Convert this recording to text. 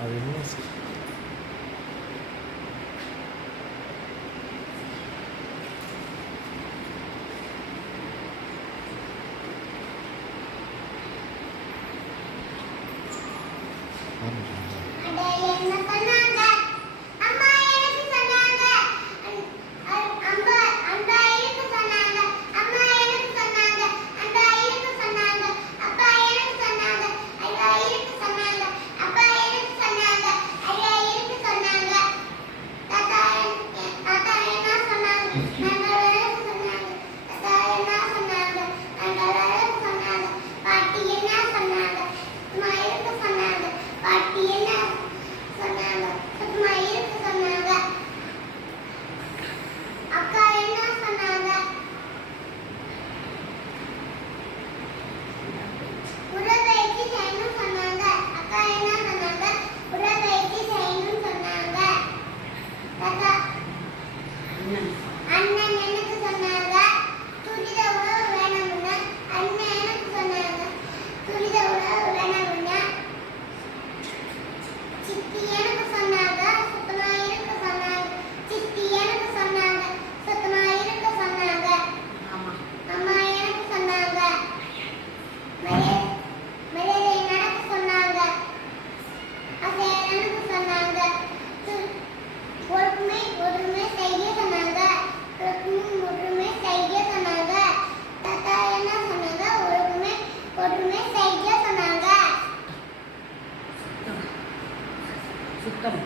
Ada mía, Ada yang. என்ன சுத்தம்.